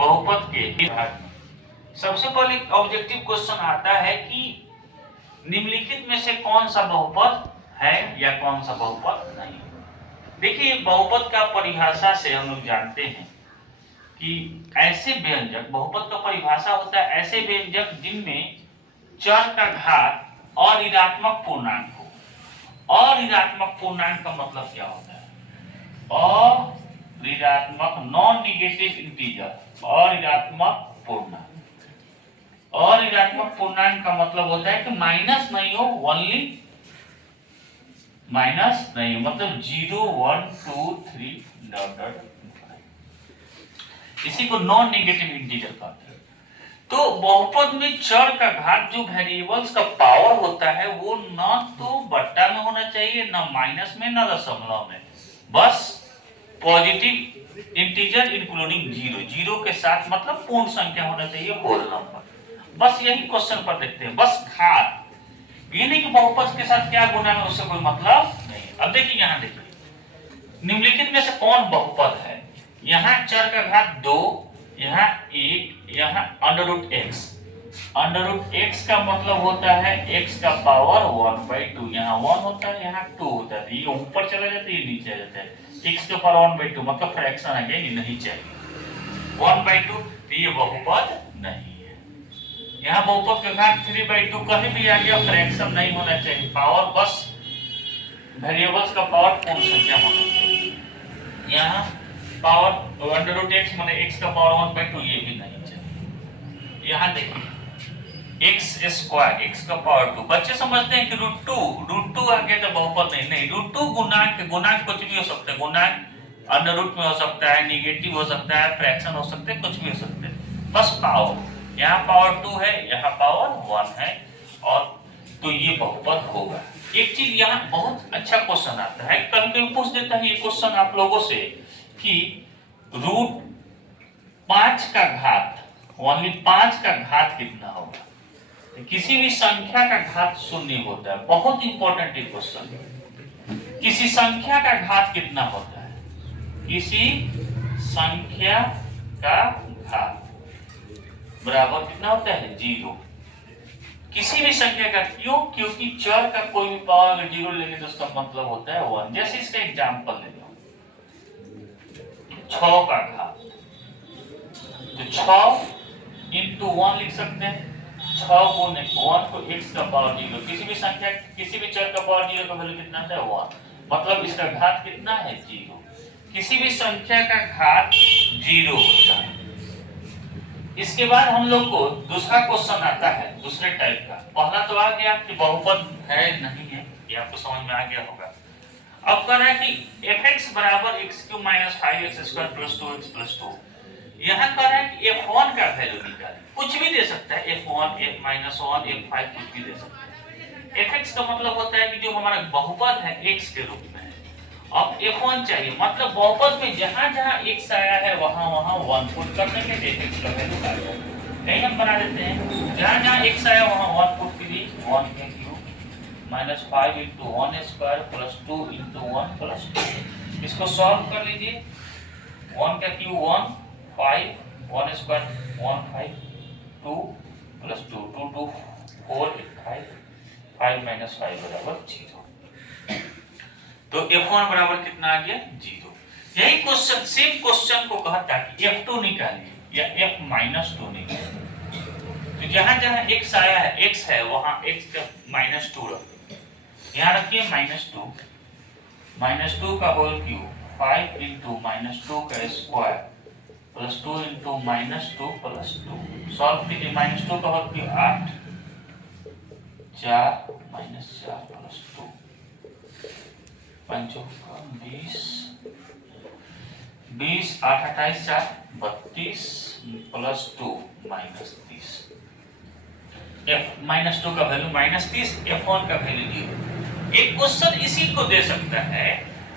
बहुपद के भाग में सबसे पहले ऑब्जेक्टिव क्वेश्चन आता है कि निम्नलिखित में से कौन सा बहुपद है या कौन सा बहुपद नहीं है। देखिए, बहुपद का परिभाषा से हम लोग जानते हैं कि ऐसे व्यंजक, बहुपद का परिभाषा होता है ऐसे व्यंजक जिनमें चर का घात और ऋणात्मक पूर्णांक हो। और ऋणात्मक पूर्णांक का मतलब क्या होता है? और ऋणात्मक नॉन निगेटिव इंटीजर और ऋणात्मक पूर्णांक। और ऋणात्मक पूर्णांक का मतलब होता है कि माइनस नहीं हो, ओनली माइनस नहीं हो, मतलब 0 1 2 3 डॉट डॉट। इसी को नॉन निगेटिव इंटीजर कहते हैं। तो बहुपद में चर का घात, जो वेरिएबल्स का पावर होता है, वो ना तो बट्टा में होना चाहिए, ना माइनस में, ना दशमलव में, बस positive integer including zero, zero के साथ, मतलब पूर्ण संख्या होना चाहिए, होल नंबर। बस यही क्वेश्चन पर देखते हैं, बस घात, ये नहीं कि बहुपद के साथ क्या गुना है उससे कोई मतलब नहीं। अब देखिए, यहाँ देखिए निम्नलिखित में से कौन बहुपद है। यहाँ चर का घात 2, यहाँ 1, यहाँ √x। √x का मतलब होता है x का पावर 1/2। यहाँ 1 होता है, यहाँ 2 होता है, ये ऊपर चला जाता है, ये नीचे आ जाता है। x के पावर 1/2 मतलब फ्रैक्शन आ गया, ये नहीं चाहिए 1/2, तो ये बहुपद नहीं है। यहाँ बहुपद का घात 3/2 कहीं भी आ गया, फ्रैक्शन नहीं होना चाहिए, पावर बस वेरिएबल्स का पावर पूर्ण संख्या होना चाहिए। यहाँ पावर √x माने x का पावर 1/2, ये भी नहीं चाहिए। यहाँ देखिए x² x का पावर 2, बच्चे समझते हैं कि √2 आ गया तो बहुपद नहीं। √2 गुणांक कुछ भी हो सकता है, गुणांक अंडर रूट में हो सकता है, निगेटिव हो सकता है, फ्रैक्शन हो सकते हैं, कुछ भी हो सकते हैं, बस पावर। यहाँ पावर 2 है, यहाँ पावर 1 है, और तो ये बहुपद होगा। एक चीज यहाँ बहुत अच्छा क्वेश्चन आता है, कभी पूछ देता है ये क्वेश्चन आप लोगों से कि √5 का घात, ओनली 5 का घात कितना होगा। किसी भी संख्या का घात 0 होता है, बहुत इंपॉर्टेंट क्वेश्चन है। किसी संख्या का घात कितना होता है? किसी संख्या का घात बराबर कितना होता है? 0। किसी भी संख्या का, क्यों? क्योंकि चर का कोई भी पावर अगर 0 लेंगे तो उसका मतलब होता है 1। जैसे इसका एग्जांपल ले लो, 6 का घात, तो 6 into 1 लिख सकते हैं, 6 गुने 1 को x का पावर 0। किसी भी संख्या, किसी भी चर का पावर 0 का वैल्यू कितना होता है? 1, मतलब इसका घात कितना है? 0। किसी भी संख्या का घात 0 होता है। इसके बाद हम लोग को दूसरा क्वेश्चन आता है दूसरे टाइप का। पहला तो आ गया कि बहुपद है नहीं है, ये आपको समझ में आ गया होगा। अब कह रहा है कि fx बराबर x³ - 5x² + 2x + 2। यहाँ कह रहा है कि f1 का वैल्यू निकालें, कुछ भी दे सकता है, f1 f-1 f5 कुछ भी दे सकता है। fx का मतलब होता है कि जो हमारा बहुपद है x के रूप में है। अब f1 चाहिए, मतलब बहुपद में जहां जहां x आया है वहां वहां 1 पुट कर देंगे, fx का वैल्यू आ जाएगा। कहीं हम बना देते हैं, जहां जहां x आया वहां 1 पुट कीजिए, 1 के क्यूब -5 × 1² + 2 × 1 + 2। इसको सॉल्व कर लीजिए, 1 का क्यूब 1, 5, 1² 1 5, 2 + 2 2 2 4 5, 5 - 5 बराबर 0। तो f1 बराबर कितना आ गया? 0। यही क्वेश्चन, सेम क्वेश्चन को कहता है कि f2 निकालिए या f - 2 निकालिए। तो जहां जहां x आया है, x है, वहां x का -2 रखिए। यहां रखिए -2, -2 का होल क्यूब, 5 × -2 का स्क्वायर + 2 × -2 + 2। सॉल्व कीजिए, -2 का होल क्यूब 8, 4 - 4 + 2, 5 × 20, 20 8 28 4 32 + 2 -30। -2 का वैल्यू -30, f1 का वैल्यू 0। एक क्वेश्चन इसी को दे सकता है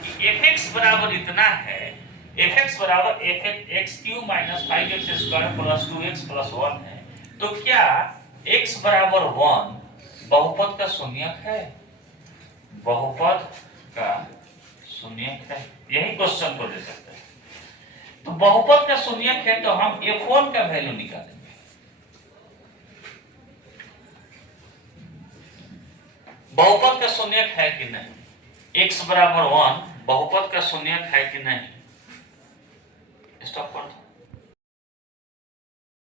कि fx बराबर इतना है, fx बराबर x³ - 5x² + 2x + 1 है, तो क्या x बराबर 1 बहुपद का शून्यक है? बहुपद का शून्यक है, यही क्वेश्चन को दे सकता है। तो बहुपद का शून्यक है तो हम f1 का वैल्यू निकालेंगे। बहुपद का शून्यक है कि नहीं, x बराबर 1 बहुपद का शून्यक है कि नहीं,